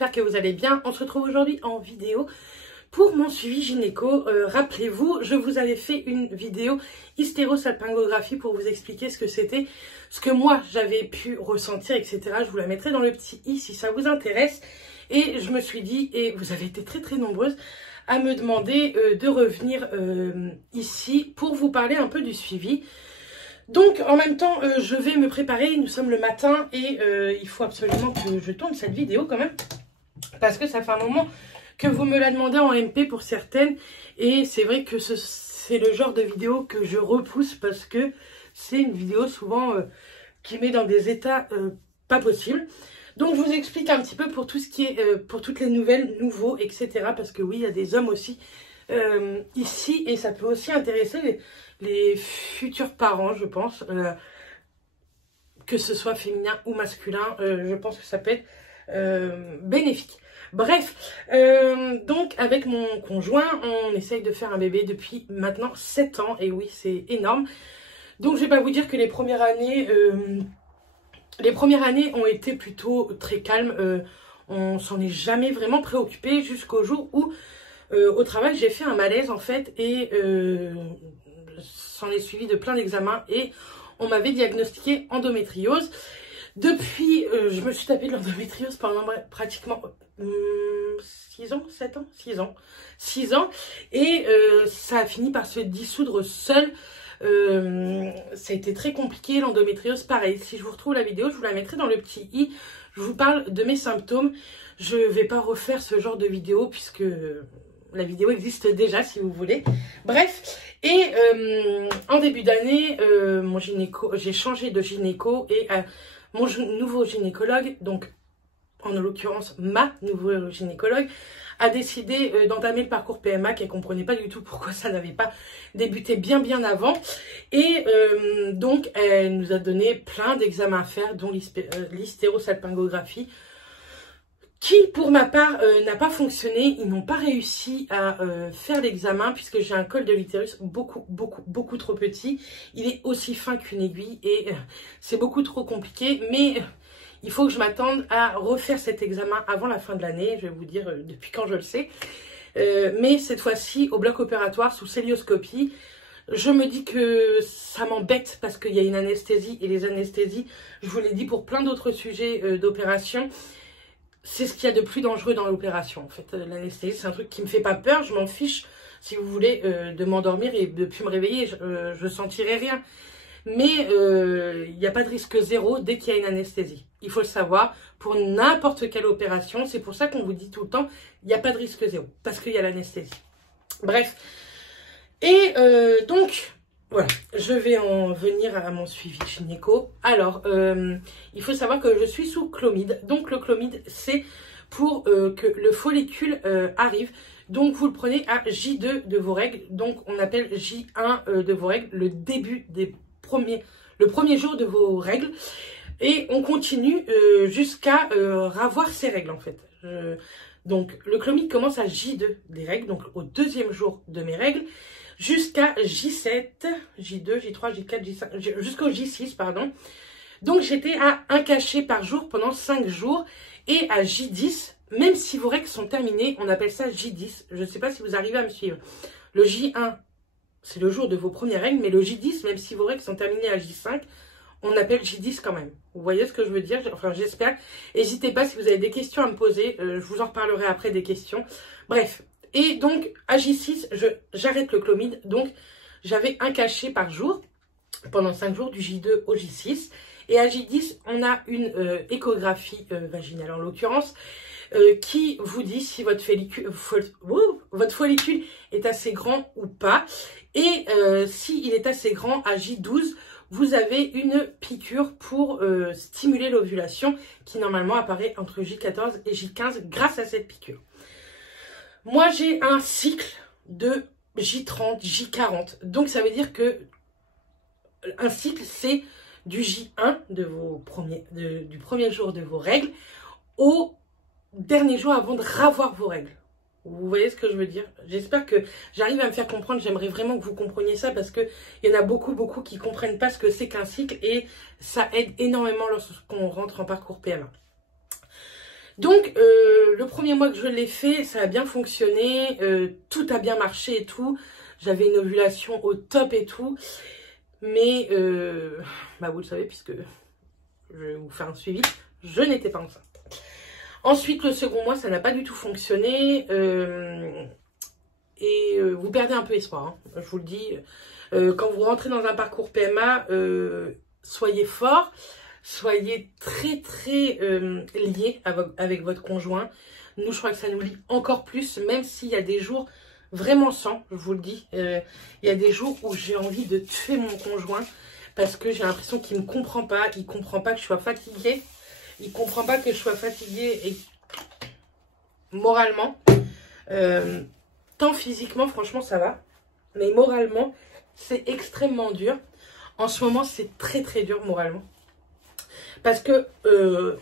j'espère que vous allez bien. On se retrouve aujourd'hui en vidéo pour mon suivi gynéco. Rappelez-vous, je vous avais fait une vidéo hystérosalpingographie pour vous expliquer ce que c'était, ce que moi j'avais pu ressentir, etc. Je vous la mettrai dans le petit i si ça vous intéresse. Et je me suis dit, et vous avez été très nombreuses à me demander de revenir ici pour vous parler un peu du suivi. Donc en même temps, je vais me préparer, nous sommes le matin et il faut absolument que je tourne cette vidéo quand même. Parce que ça fait un moment que vous me la demandez en MP pour certaines. Et c'est vrai que c'est le genre de vidéo que je repousse parce que c'est une vidéo souvent qui met dans des états pas possibles. Donc je vous explique un petit peu pour tout ce qui est, pour toutes les nouvelles, nouveaux, etc. Parce que oui, il y a des hommes aussi ici et ça peut aussi intéresser les futurs parents, je pense, que ce soit féminin ou masculin, je pense que ça peut être bénéfique. Bref, donc avec mon conjoint, on essaye de faire un bébé depuis maintenant 7 ans, et oui, c'est énorme. Donc je vais pas vous dire que les premières années ont été plutôt très calmes, on s'en est jamais vraiment préoccupé jusqu'au jour où au travail j'ai fait un malaise en fait, et s'en est suivi de plein d'examens et on m'avait diagnostiqué endométriose. Depuis, je me suis tapé de l'endométriose pendant pratiquement 6 ans, 7 ans, 6 ans. 6 ans. Et ça a fini par se dissoudre seul. Ça a été très compliqué, l'endométriose, pareil. Si je vous retrouve la vidéo, je vous la mettrai dans le petit i. Je vous parle de mes symptômes. Je ne vais pas refaire ce genre de vidéo puisque la vidéo existe déjà si vous voulez. Bref, et en début d'année, j'ai changé de gynéco et mon nouveau gynécologue, donc en l'occurrence ma nouveau gynécologue, a décidé d'entamer le parcours PMA, qu'elle ne comprenait pas du tout pourquoi ça n'avait pas débuté bien avant. Et donc elle nous a donné plein d'examens à faire, dont l'hystérosalpingographie, qui pour ma part n'a pas fonctionné. Ils n'ont pas réussi à faire l'examen puisque j'ai un col de l'utérus beaucoup trop petit. Il est aussi fin qu'une aiguille et c'est beaucoup trop compliqué, mais il faut que je m'attende à refaire cet examen avant la fin de l'année. Je vais vous dire depuis quand je le sais, mais cette fois-ci au bloc opératoire sous cœlioscopie. Je me dis que ça m'embête parce qu'il y a une anesthésie, et les anesthésies, je vous l'ai dit pour plein d'autres sujets d'opération, c'est ce qu'il y a de plus dangereux dans l'opération. En fait, l'anesthésie, c'est un truc qui me fait pas peur. Je m'en fiche, si vous voulez, de m'endormir et de plus me réveiller. Je sentirai rien. Mais il n'y a pas de risque zéro dès qu'il y a une anesthésie. Il faut le savoir pour n'importe quelle opération. C'est pour ça qu'on vous dit tout le temps, il n'y a pas de risque zéro parce qu'il y a l'anesthésie. Bref. Et donc, voilà, je vais en venir à mon suivi gynéco. Alors, il faut savoir que je suis sous clomide. Donc, le clomide, c'est pour que le follicule arrive. Donc, vous le prenez à J2 de vos règles. Donc, on appelle J1 de vos règles, le début le premier jour de vos règles. Et on continue jusqu'à avoir ces règles, en fait. Donc, le clomide commence à J2 des règles, donc au deuxième jour de mes règles, jusqu'à J7, J2, J3, J4, J5, jusqu'au J6, pardon. Donc, j'étais à 1 cachet par jour pendant 5 jours. Et à J10, même si vos règles sont terminées, on appelle ça J10. Je ne sais pas si vous arrivez à me suivre. Le J1, c'est le jour de vos premières règles, mais le J10, même si vos règles sont terminées à J5, on appelle J10 quand même. Vous voyez ce que je veux dire? Enfin, j'espère. N'hésitez pas si vous avez des questions à me poser. Je vous en reparlerai après des questions. Bref. Et donc, à J6, j'arrête le clomide. Donc, j'avais 1 cachet par jour pendant 5 jours du J2 au J6. Et à J10, on a une échographie vaginale en l'occurrence qui vous dit si votre follicule est assez grand ou pas. Et s'il est assez grand, à J12, vous avez une piqûre pour stimuler l'ovulation qui normalement apparaît entre J14 et J15 grâce à cette piqûre. Moi, j'ai un cycle de J30, J40. Donc, ça veut dire que un cycle, c'est du J1 de du premier jour de vos règles au dernier jour avant de ravoir vos règles. Vous voyez ce que je veux dire? J'espère que j'arrive à me faire comprendre. J'aimerais vraiment que vous compreniez ça parce qu'il y en a beaucoup qui ne comprennent pas ce que c'est qu'un cycle et ça aide énormément lorsqu'on rentre en parcours PMA. Donc, le premier mois que je l'ai fait, ça a bien fonctionné, tout a bien marché et tout. J'avais une ovulation au top et tout. Mais, bah vous le savez, puisque je vais vous faire un suivi, je n'étais pas enceinte. Ensuite, le second mois, ça n'a pas du tout fonctionné. Vous perdez un peu espoir, hein, je vous le dis. Quand vous rentrez dans un parcours PMA, soyez fort. Soyez très très liés avec votre conjoint. Nous, je crois que ça nous lie encore plus, même s'il y a des jours vraiment sans, je vous le dis. Il y a des jours où j'ai envie de tuer mon conjoint parce que j'ai l'impression qu'il ne me comprend pas. Il ne comprend pas que je sois fatiguée. Il ne comprend pas que je sois fatiguée et moralement. Tant physiquement, franchement, ça va. Mais moralement, c'est extrêmement dur. En ce moment, c'est très très dur moralement. Parce que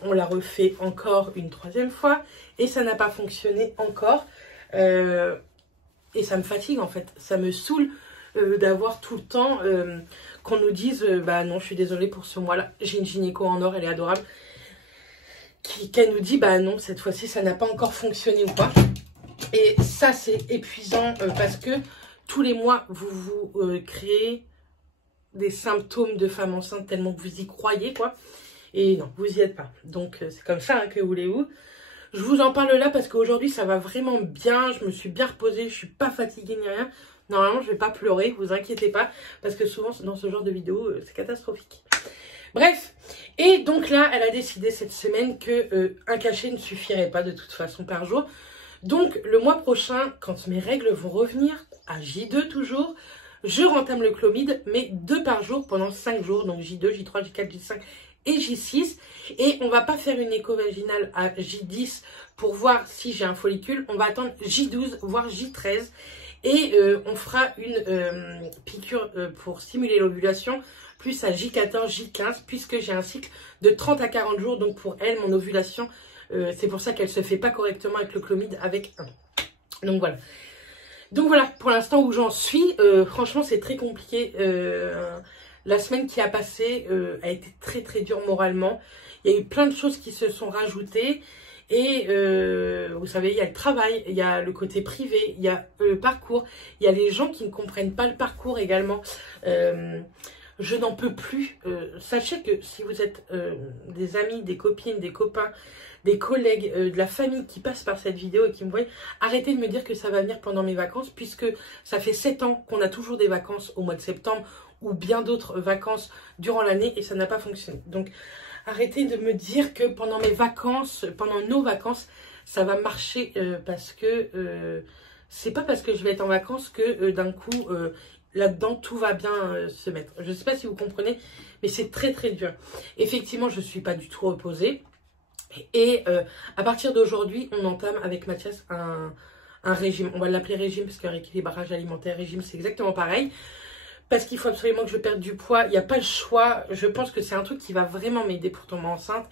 on l'a refait encore une troisième fois et ça n'a pas fonctionné encore. Et ça me fatigue en fait. Ça me saoule d'avoir tout le temps qu'on nous dise bah non, je suis désolée pour ce mois-là. J'ai une gynéco en or, elle est adorable. Qu'elle nous dit bah non, cette fois-ci ça n'a pas encore fonctionné ou pas. Et ça c'est épuisant parce que tous les mois vous vous créez des symptômes de femme enceinte tellement que vous y croyez quoi. Et non, vous y êtes pas. Donc, c'est comme ça, hein, que voulez-vous. Je vous en parle là parce qu'aujourd'hui, ça va vraiment bien. Je me suis bien reposée. Je suis pas fatiguée ni rien. Normalement, je vais pas pleurer. Vous inquiétez pas. Parce que souvent, dans ce genre de vidéo, c'est catastrophique. Bref. Et donc là, elle a décidé cette semaine que un cachet ne suffirait pas de toute façon par jour. Donc, le mois prochain, quand mes règles vont revenir, à J2 toujours, je rentame le Clomid, mais 2 par jour pendant 5 jours. Donc, J2, J3, J4, J5... et J6, et on va pas faire une écho vaginale à J10 pour voir si j'ai un follicule, on va attendre J12 voire J13 et on fera une piqûre pour stimuler l'ovulation plus à J14, J15 puisque j'ai un cycle de 30 à 40 jours, donc pour elle mon ovulation c'est pour ça qu'elle se fait pas correctement avec le Clomid avec 1. Donc voilà pour l'instant où j'en suis. Franchement c'est très compliqué. La semaine qui a passé a été très très dure moralement. Il y a eu plein de choses qui se sont rajoutées. Et vous savez, il y a le travail, il y a le côté privé, il y a le parcours. Il y a les gens qui ne comprennent pas le parcours également. Je n'en peux plus. Sachez que si vous êtes des amis, des copines, des copains, des collègues, de la famille qui passent par cette vidéo et qui me voient, arrêtez de me dire que ça va venir pendant mes vacances puisque ça fait 7 ans qu'on a toujours des vacances au mois de septembre ou bien d'autres vacances durant l'année et ça n'a pas fonctionné. Donc arrêtez de me dire que pendant mes vacances, pendant nos vacances, ça va marcher parce que c'est pas parce que je vais être en vacances que d'un coup là-dedans tout va bien se mettre. Je sais pas si vous comprenez, mais c'est très très dur. Effectivement, je suis pas du tout reposée et à partir d'aujourd'hui, on entame avec Mathias un régime. On va l'appeler régime parce que rééquilibrage alimentaire, régime, c'est exactement pareil. Parce qu'il faut absolument que je perde du poids. Il n'y a pas le choix. Je pense que c'est un truc qui va vraiment m'aider pour tomber enceinte.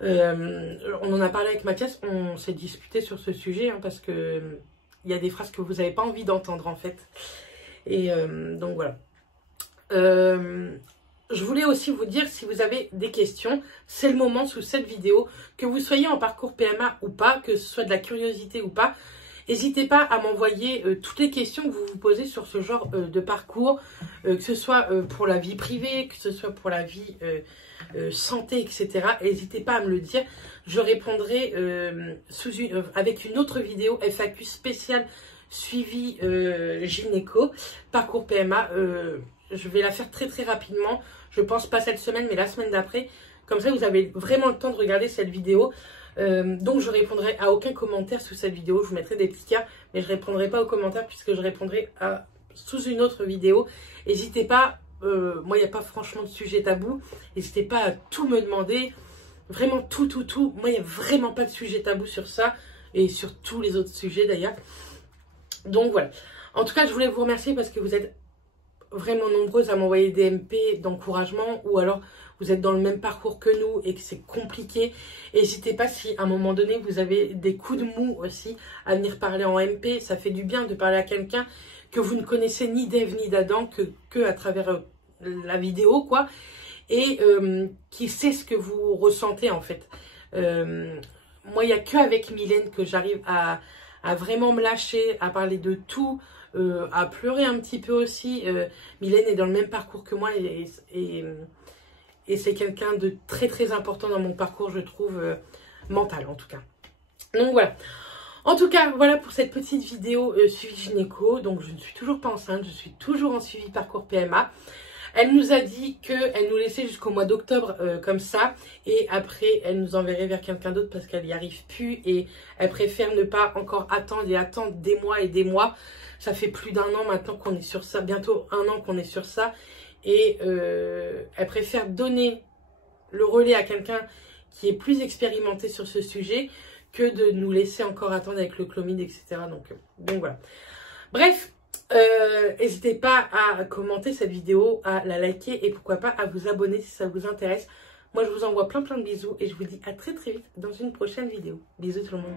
On en a parlé avec Mathias. On s'est disputé sur ce sujet. Hein, parce que il y a des phrases que vous n'avez pas envie d'entendre en fait. Et donc voilà. Je voulais aussi vous dire, si vous avez des questions, c'est le moment sous cette vidéo. Que vous soyez en parcours PMA ou pas, que ce soit de la curiosité ou pas. N'hésitez pas à m'envoyer toutes les questions que vous vous posez sur ce genre de parcours, que ce soit pour la vie privée, que ce soit pour la vie santé, etc. N'hésitez pas à me le dire. Je répondrai avec une autre vidéo FAQ spéciale suivi gynéco, parcours PMA. Je vais la faire très très rapidement. Je pense pas cette semaine, mais la semaine d'après. Comme ça, vous avez vraiment le temps de regarder cette vidéo. Donc je répondrai à aucun commentaire sous cette vidéo, je vous mettrai des petits cœurs, mais je répondrai pas aux commentaires puisque je répondrai sous une autre vidéo. N'hésitez pas, moi il n'y a pas franchement de sujet tabou, n'hésitez pas à tout me demander, vraiment tout, moi il n'y a vraiment pas de sujet tabou sur ça, et sur tous les autres sujets d'ailleurs. Donc voilà, en tout cas je voulais vous remercier parce que vous êtes vraiment nombreuses à m'envoyer des MP d'encouragement ou alors vous êtes dans le même parcours que nous et que c'est compliqué. N'hésitez pas si à un moment donné vous avez des coups de mou aussi à venir parler en MP. Ça fait du bien de parler à quelqu'un que vous ne connaissez ni d'Ève ni d'Adam que à travers la vidéo quoi. Et qui sait ce que vous ressentez en fait. moi, il n'y a qu'avec Mylène que j'arrive à vraiment me lâcher, à parler de tout, à pleurer un petit peu aussi. Mylène est dans le même parcours que moi et c'est quelqu'un de très très important dans mon parcours, je trouve, mental en tout cas. Donc voilà. En tout cas, voilà pour cette petite vidéo suivi gynéco. Donc je ne suis toujours pas enceinte, je suis toujours en suivi parcours PMA. Elle nous a dit qu'elle nous laissait jusqu'au mois d'octobre comme ça. Et après, elle nous enverrait vers quelqu'un d'autre parce qu'elle n'y arrive plus. Et elle préfère ne pas encore attendre et attendre des mois et des mois. Ça fait plus d'1 an maintenant qu'on est sur ça. Bientôt 1 an qu'on est sur ça. Et elle préfère donner le relais à quelqu'un qui est plus expérimenté sur ce sujet que de nous laisser encore attendre avec le Clomid, etc. Donc voilà. Bref. N'hésitez pas à commenter cette vidéo, à la liker et pourquoi pas à vous abonner si ça vous intéresse. Moi je vous envoie plein de bisous et je vous dis à très vite dans une prochaine vidéo. Bisous tout le monde.